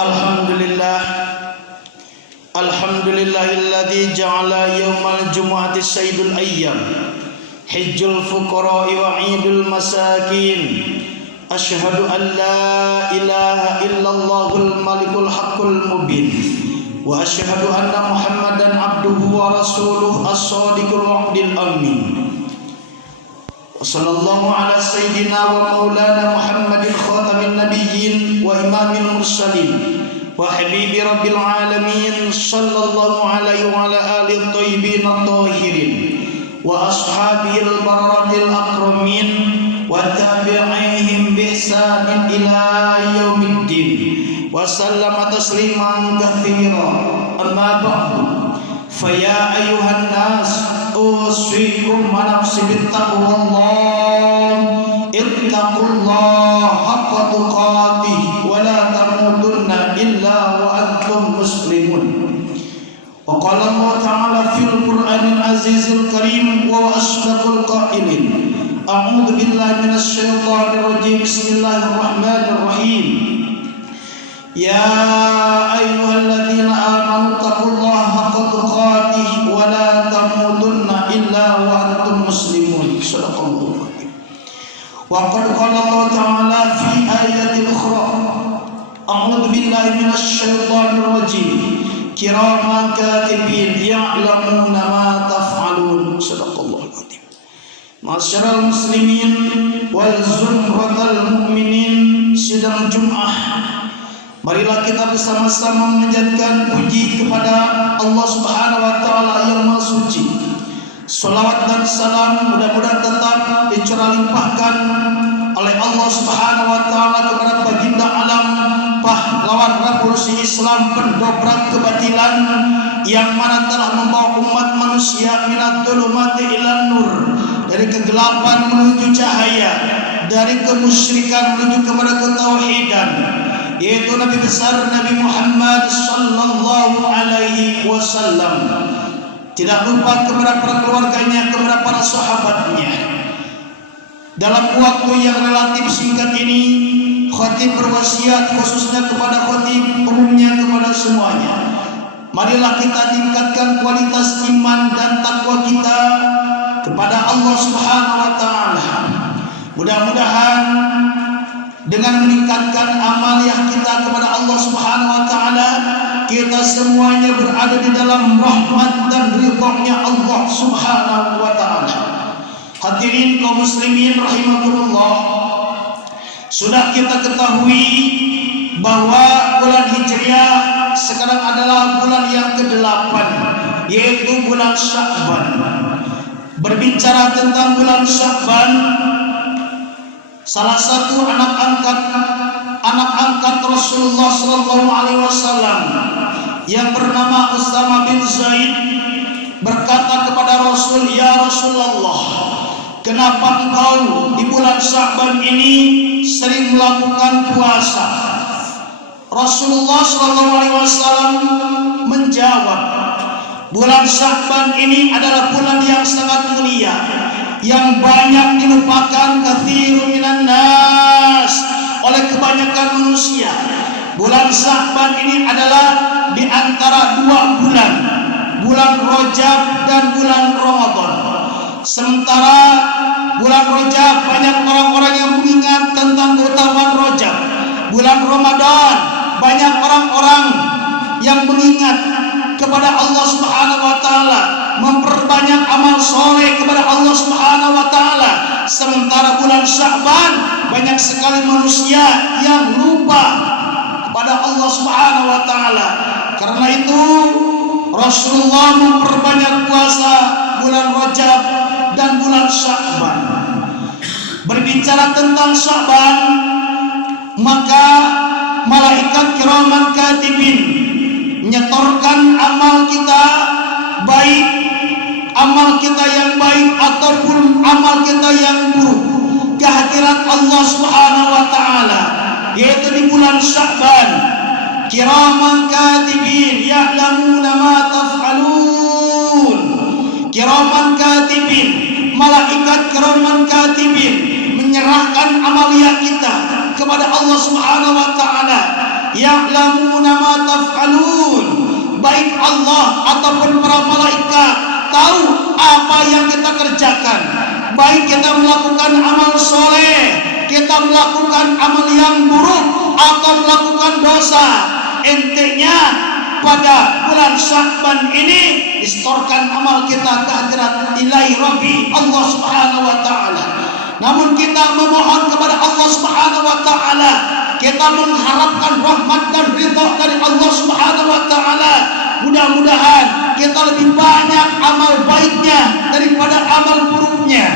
Alhamdulillah, alhamdulillahilladzi ja'ala yaumal jumu'ati sayyidul ayyam, hijjul fuqara'i wa 'idul masakin. Asyhadu an la ilaha illallahul malikul haqqul mubin, wa asyhadu anna Muhammadan abduhu wa rasuluh as-shadiqul wa'dil amin. Wa sallallahu ala sayyidina wa maulana Muhammadin khatamin nabiyyin wa imamil mursalin wa habibi rabbil alamin sallallahu alaihi wa ala alihi thayyibin at-tahirin wa ashabihil bararatil akramin wa tabi'ihim bi ihsanin ila yaumiddin wa sallama tasliman katsira. Amma ba'du, fa ya ayyuhan nas usikum wa nafsi bittaqwallah, ittaqullaha haqqa tuqatih wa la tamutunna illa wa antum muslimun. Wa qala Allah ta'ala fil Qur'anil azizil karim wa asdaqul qailin. A'udzu billahi minasy syaithanir rajim. Bismillahirrahmanirrahim. Ya ayyuhalladzina amanu taqullaha haqqa tuqatih wa la tamutunna illa wa antum muslimun. Shadaqallahu al-azim. Wa qad qala Allah ta'ala fi ayatin ukhra. A'udzu billahi minasy syaithanir rajim. Kiraman katibin ya'lamuna ma taf'alun. Shadaqallahu al-azim. Masyarul muslimin wal zumratal mu'minin, sidang Jum'ah, marilah kita bersama-sama menjadikan puji kepada Allah Subhanahu wa taala yang Maha Suci. Salawat dan salam mudah-mudahan tetap dicurah limpahkan oleh Allah Subhanahu wa taala kepada baginda alam, pahlawan revolusi Islam, pendobrak kebatilan, yang mana telah membawa umat manusia minad dhulumati ilan nur, dari kegelapan menuju cahaya, dari kemusyrikan menuju kepada ketauhidan, yaitu Nabi besar Nabi Muhammad sallallahu alaihi wasallam. Tidak lupa kepada para keluarganya, kepada para sahabatnya. Dalam waktu yang relatif singkat ini, khatib berwasiat khususnya kepada khatib, umumnya kepada semuanya. Marilah kita tingkatkan kualitas iman dan takwa kita kepada Allah Subhanahu wa taala. Mudah-mudahan dengan meningkatkan amaliah kita kepada Allah Subhanahu wa taala, kita semuanya berada di dalam rahmat dan ridha-Nya Allah Subhanahu wa taala. Hadirin kaum muslimin rahimakumullah, sudah kita ketahui bahwa bulan Hijriah sekarang adalah bulan yang ke-8, yaitu bulan Sya'ban. Berbicara tentang bulan Sya'ban, salah satu anak angkat Rasulullah sallallahu alaihi wasallam yang bernama Usama bin Zaid berkata kepada Rasul, "Ya Rasulullah, kenapa engkau di bulan Sya'ban ini sering melakukan puasa?" Rasulullah sallallahu alaihi wasallam menjawab, bulan Sya'ban ini adalah bulan yang sangat mulia, yang banyak dilupakan katsirun minan nas, oleh kebanyakan manusia. Bulan Sya'ban ini adalah di antara dua bulan, bulan Rajab dan bulan Ramadan. Sementara bulan Rajab banyak orang-orang yang mengingat tentang keutamaan Rajab. Bulan Ramadan banyak orang-orang yang mengingat kepada Allah Subhanahu wa taala, memperbanyak amal soleh kepada Allah Subhanahu wa taala. Sementara bulan Sya'ban banyak sekali manusia yang lupa kepada Allah Subhanahu wa taala. Karena itu Rasulullah memperbanyak puasa bulan Rajab dan bulan Sya'ban. Berbicara tentang Sya'ban, maka malaikat kiraman katibin menyetorkan amal kita, baik amal kita yang baik ataupun amal kita yang buruk, ke hadirat Allah Subhanahu wa taala, yaitu di bulan Sya'ban. Kiraman katibin ya'lamuna ma taf'alun. Kiraman katibin, malaikat kiraman katibin menyerahkan amalia kita kepada Allah Subhanahu wa taala ya'lamuna ma taf'alun. Baik Allah ataupun para malaikat tahu apa yang kita kerjakan. Baik kita melakukan amal soleh, kita melakukan amal yang buruk, atau melakukan dosa. Intinya pada bulan Sya'ban ini distorkan amal kita ke hadirat ilahi Rabbi Allah Subhanahu wa taala. Namun kita memohon kepada Allah Subhanahu wa taala, kita mengharapkan rahmat dan ridha dari Allah Subhanahu wa taala. Mudah-mudahan kita lebih banyak amal baiknya daripada amal buruknya.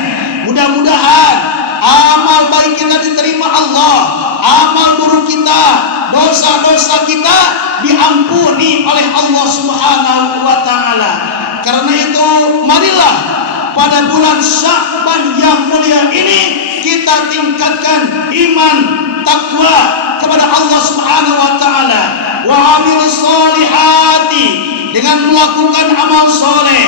Mudah-mudahan amal baik kita diterima Allah, amal buruk kita, dosa-dosa kita diampuni oleh Allah Subhanahu wa taala. Karena itu marilah pada bulan Sya'ban yang mulia ini kita tingkatkan iman, takwa kepada Allah Subhanahu wa taala, wa amilus solihati, dengan melakukan amal soleh.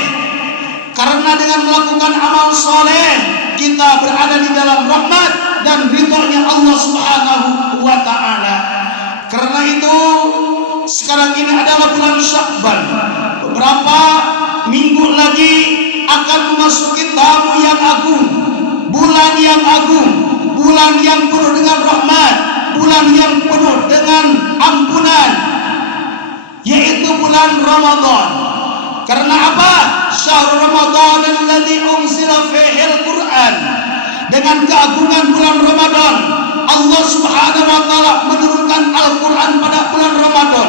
Karena dengan melakukan amal soleh kita berada di dalam rahmat dan ridhonya Allah Subhanahu wa taala. Karena itu sekarang ini adalah bulan Sya'ban. Beberapa minggu lagi akan memasuki tamu yang agung, bulan yang agung, bulan yang penuh dengan rahmat, bulan yang penuh dengan ampunan, yaitu bulan Ramadan. Karena apa? Syahrul Ramadan alladzi unzila fihi al-Qur'an. Dengan keagungan bulan Ramadan, Allah Subhanahu wa taala menurunkan Al-Qur'an pada bulan Ramadan,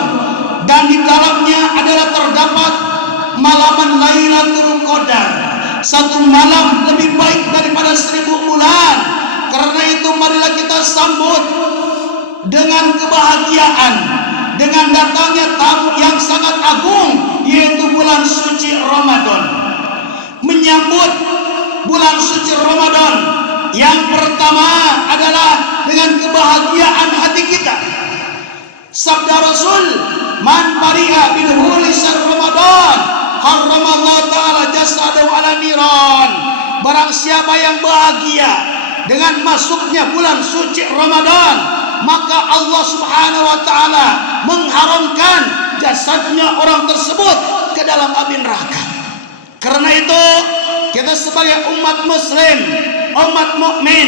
dan di dalamnya adalah terdapat malaman Lailatul Qadar. Satu malam lebih baik daripada 1000 bulan. Karena itu marilah kita sambut dengan kebahagiaan, dengan datangnya tamu yang sangat agung, yaitu bulan suci Ramadan. Menyambut bulan suci Ramadan, yang pertama adalah dengan kebahagiaan hati kita. Sabda Rasul, man fariha bil huli sar Ramadan harramallahu taala jasadahu ala niran. Barang siapa yang bahagia dengan masuknya bulan suci Ramadan, maka Allah Subhanahu wa taala mengharamkan jasadnya orang tersebut ke dalam api neraka. Karena itu kita sebagai umat muslim, umat mukmin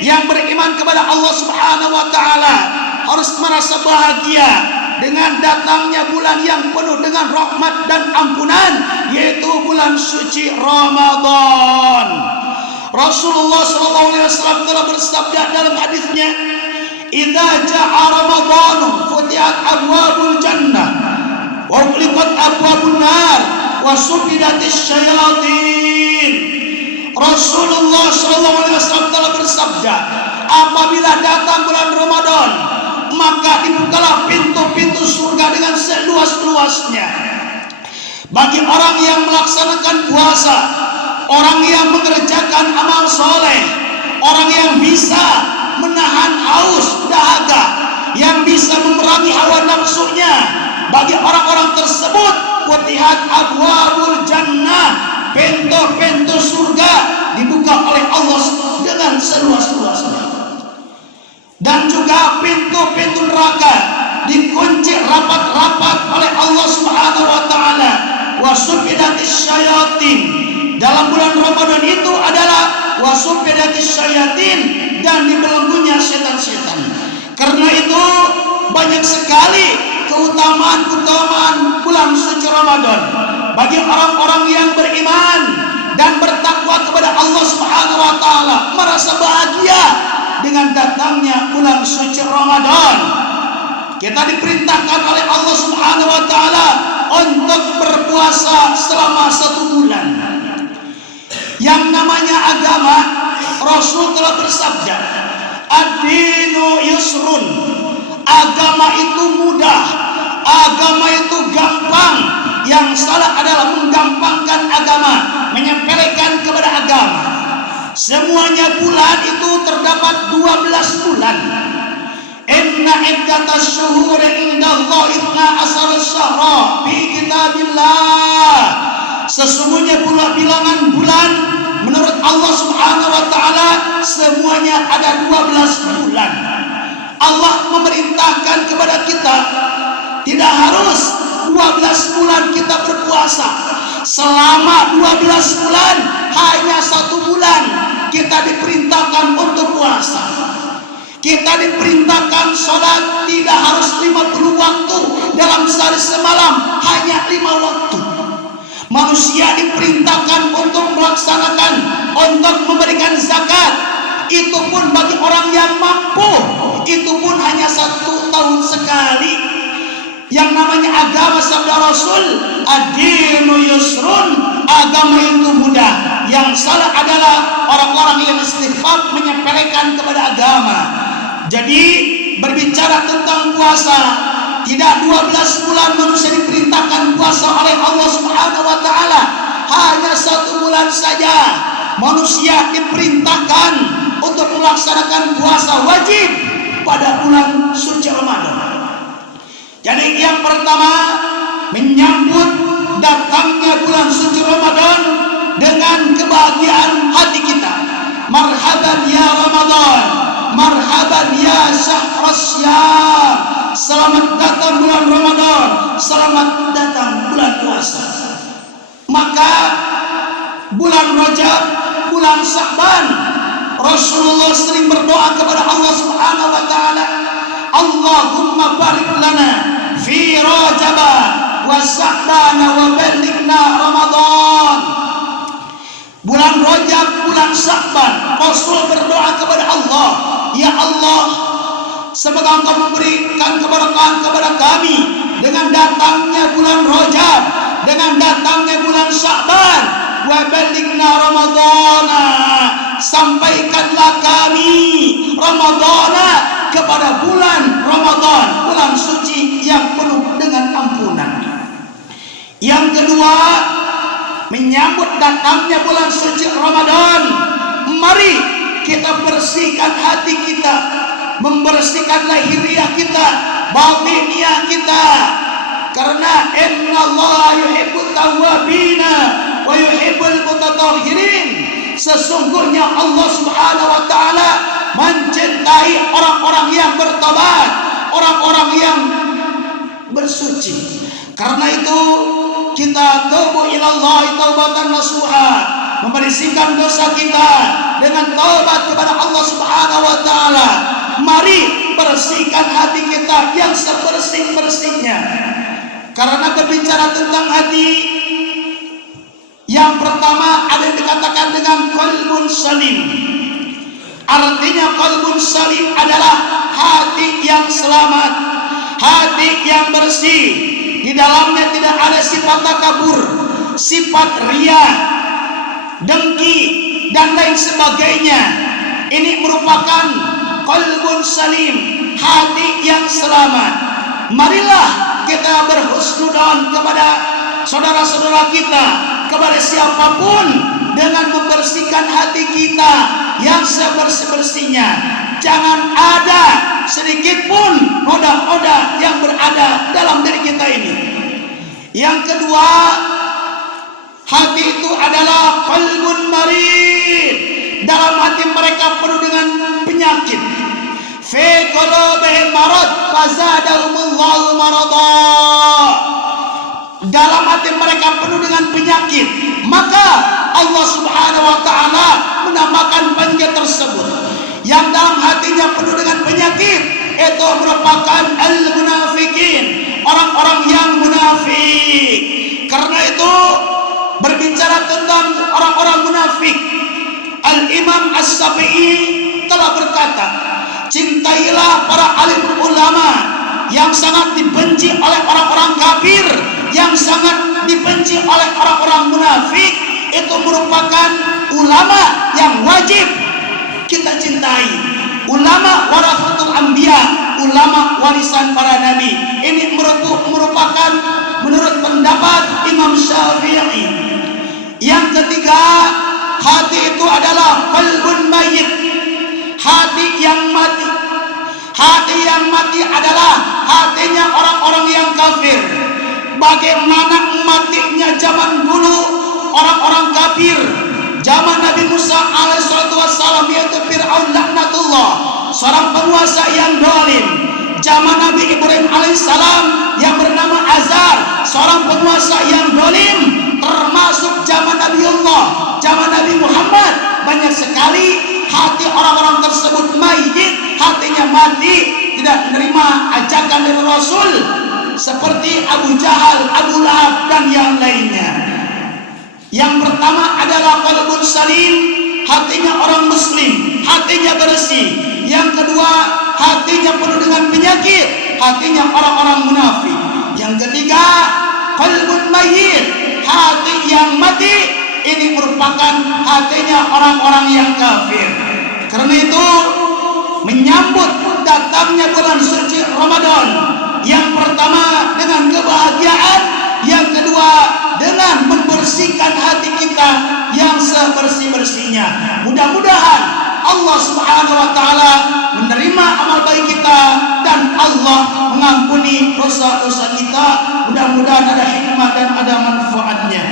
yang beriman kepada Allah Subhanahu wa taala harus merasa bahagia dengan datangnya bulan yang penuh dengan rahmat dan ampunan, yaitu bulan suci Ramadan. Rasulullah SAW telah bersabda dalam hadisnya, "Idza ja'a Ramadan futihat abwabul jannah wa ughliqat abwabun nar wa sufidatis syayatin." Rasulullah SAW telah bersabda, apabila datang bulan Ramadan, maka dibukalah pintu-pintu surga dengan seluas-luasnya bagi orang yang melaksanakan puasa, orang yang mengerjakan amal soleh, orang yang bisa menahan haus dahaga, yang bisa memerangi hawa nafsunya. Bagi orang-orang tersebut futihat abwabul jannah, pintu-pintu surga dibuka oleh Allah dengan seluas-luasnya. Dan juga pintu-pintu neraka dikunci rapat-rapat oleh Allah Subhanahu wa taala. Wa sufidatis syayatin. Dalam bulan Ramadan itu adalah wa sufidatis syayatin, dan dibelenggunya setan-setan. Karena itu banyak sekali keutamaan-keutamaan bulan suci Ramadan bagi orang-orang yang beriman dan bertakwa kepada Allah Subhanahu wa taala, merasa bahagia dengan datangnya bulan suci Ramadan. Kita diperintahkan oleh Allah Subhanahu wa taala untuk berpuasa selama 1 bulan. Yang namanya agama, Rasul telah bersabda, ad-dinu yusrun. Agama itu mudah, agama itu gampang. Yang salah adalah menggampangkan agama, menyepelekan kepada agama. Semuanya bulan itu terdapat 12 bulan. Inna iddatas syuhuri indallahi 12 syahra fi kitabillah. Sesungguhnya pula bilangan bulan menurut Allah Subhanahu wa taala semuanya ada 12 bulan. Allah memerintahkan kepada kita tidak harus 12 bulan kita berpuasa. Selama 12 bulan, hanya 1 bulan kita diperintahkan untuk puasa. Kita diperintahkan sholat tidak harus 50 waktu dalam sehari semalam, hanya 5 waktu. Manusia diperintahkan untuk melaksanakan, untuk memberikan zakat. Itu pun bagi orang yang mampu, itu pun hanya 1 tahun sekali. Yang namanya agama sabda Rasul, ad-dinu yusrun, agama itu mudah. Yang salah adalah orang-orang yang istighfar menyepelekan kepada agama. Jadi berbicara tentang puasa, tidak 12 bulan manusia diperintahkan puasa oleh Allah Subhanahu wa taala, hanya 1 bulan saja manusia diperintahkan untuk melaksanakan puasa wajib pada bulan suci Ramadan. Jadi yang pertama, menyambut datangnya bulan suci Ramadan dengan kebahagiaan hati kita. Marhaban ya Ramadan, marhaban ya Syahrus Syam. Selamat datang bulan Ramadan, selamat datang bulan puasa. Maka bulan Rajab, bulan Sya'ban, Rasulullah sering berdoa kepada Allah Subhanahu wa taala, Allahumma barik lana fi Rajab wa Sya'ban wa ballighna Ramadan. Bulan Rajab, bulan Sya'ban, Rasul berdoa kepada Allah, ya Allah, semoga Engkau memberikan keberkahan kepada kami dengan datangnya bulan Rajab, dengan datangnya bulan Sya'ban, wa ballighna Ramadana, sampaikanlah kami Ramadana kepada bulan Ramadan, bulan suci yang penuh dengan ampunan. Yang kedua, menyambut datangnya bulan suci Ramadan, mari kita bersihkan hati kita, membersihkan lahiriah kita, batiniah kita. Karena innallaha yuhibbut tawwabina wa yuhibbul mutatahhirin. Sesungguhnya Allah Subhanahu wa taala mencintai orang-orang yang bertobat, orang-orang yang bersuci. Karena itu kita tubu ilallahi taubatan nasuha, membersihkan dosa kita dengan taubat kepada Allah Subhanahu wa taala. Mari bersihkan hati kita yang sebersih-bersihnya. Karena berbicara tentang hati, yang pertama ada yang dikatakan dengan qalbun salim. Artinya qalbun salim adalah hati yang selamat, hati yang bersih. Di dalamnya tidak ada sifat takabur, sifat riya, dengki, dan lain sebagainya. Ini merupakan qalbun salim, hati yang selamat. Marilah kita berhusnudzon kepada saudara-saudara kita, kepada siapapun, dengan membersihkan hati kita yang sebersih-bersihnya. Jangan ada sedikit pun noda-noda yang berada dalam diri kita ini. Yang kedua, hati itu adalah qalbun marid. Dalam hati mereka penuh dengan penyakit. Fi qulubihim marad fazadahumullahu marada. Dalam hati mereka penuh dengan penyakit, maka Allah Subhanahu wa taala menamakan penyakit tersebut. Yang dalam hatinya penuh dengan penyakit itu merupakan al-munafikin, orang-orang yang munafik. Karena itu berbicara tentang orang-orang munafik, Al-Imam As-Syafi'i telah berkata, cintailah para alim ulama yang sangat dibenci oleh orang-orang kafir, yang sangat dibenci oleh orang-orang munafik. Itu merupakan ulama yang wajib kita cintai. Ulama warasatul anbiya, ulama warisan para nabi. Ini merupakan menurut pendapat Imam Syafi'i. Yang ketiga, hati itu adalah qalbun mayyit, hati yang mati. Hati yang mati adalah hatinya orang-orang yang kafir. Bagaimana matinya zaman dulu orang-orang kafir, zaman Nabi Musa alaihissalatu wassalam, yaitu Fir'aun laknatullah. seorang penguasa yang dolim. Zaman Nabi Ibrahim alaihissalam yang bernama Azar, seorang penguasa yang dolim. Termasuk zaman Nabiullah, zaman Nabi Muhammad, banyak sekali hati orang-orang tersebut mayit, hatinya mati, tidak menerima ajakan dari Rasul, seperti Abu Jahal, Abu Lahab, dan yang lainnya. Yang pertama adalah qalbun salim, hatinya orang muslim, hatinya bersih. Yang kedua, hatinya penuh dengan penyakit, hatinya orang-orang munafik. Yang ketiga, qalbun mayyit, hati yang mati. Ini merupakan hatinya orang-orang yang kafir. Karena itu, menyambut datangnya bulan suci Ramadan, yang pertama dengan kebahagiaan, yang kedua dengan membersihkan hati kita yang sebersih-bersihnya. Mudah-mudahan Allah Subhanahu wa taala menerima amal baik kita dan Allah mengampuni dosa-dosa kita. Mudah-mudahan ada hikmah dan ada manfaatnya.